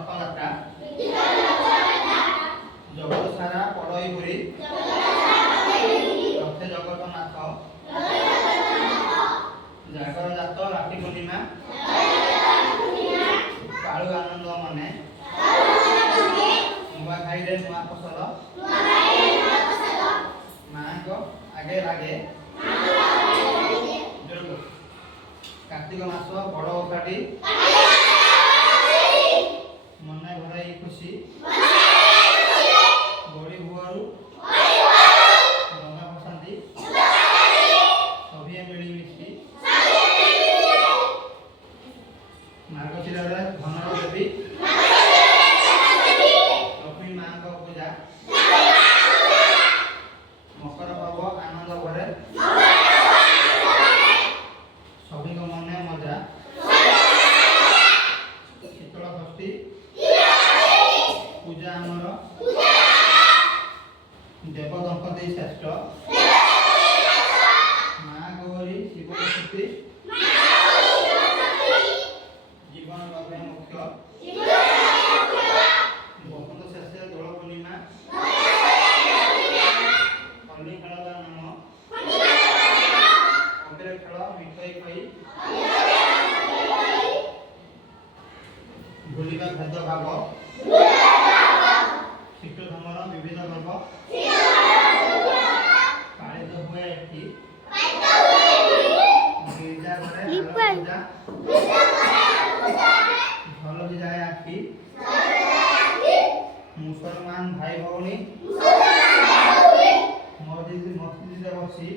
ରଥଯାତ୍ରା ଜଗତ ସାରା ପଡ଼ଇ ପୁରୀ ରଥେ ଜଗନ୍ନାଥ ଜାଗର ଜାତ ରାତି ପୂର୍ଣ୍ଣିମା କାଳୁ ଆନନ୍ଦ ମନେ ନୂଆ ଖାଇରେ ନୂଆ ଫସଲ ମାଙ୍କ ଆଗେ ଲାଗେ କାର୍ତ୍ତିକ ମାସ ବଡ଼ ଓଷାଟି ମନେ ଭରାଇ ଖୁସି ବଡ଼ି ଭୁଅରୁ ଡଙ୍ଗା ଭସାନ୍ତି ସଭିଏ ମିଳିମିଶି ମାର୍ଗଶିରରେ ଧନର ଦେବୀ ଲକ୍ଷ୍ମୀ ମାଙ୍କ ପୂଜା ମକର ପର୍ବ ଆନନ୍ଦ ଭରେ ସଭିଙ୍କ ମନେ ମଜା ଶୀତଳ ଷଷ୍ଠୀ ପୂଜା ଆମର ଦେବ ଦମ୍ପତି ଶ୍ରେଷ୍ଠ ମା ଗୌରୀ ଶିବ ଶକ୍ତି ଜୀବନ ଲଭେ ମୁଖ୍ୟ ବସନ୍ତ ଶେଷେ ଦୋଳ ପୂର୍ଣ୍ଣିମା ହୋଲି ଖେଳର ନାମ ଅବିର ଖେଳ ମିଠେଇ ଖଇ ଭୁଲିବା ଭେଦ ଭାବ ଶିଶୁ ଧର୍ମର ବିବିଧ ଗର୍ବ ପାଳିତ ହୁଏ ଏଠି ଗିର୍ଜା ଘରେ ଝଲକି ଯାଏ ଆଖି ମୁସଲମାନ ଭାଇ ଭଉଣୀ ମସଜିଦରେ ବସି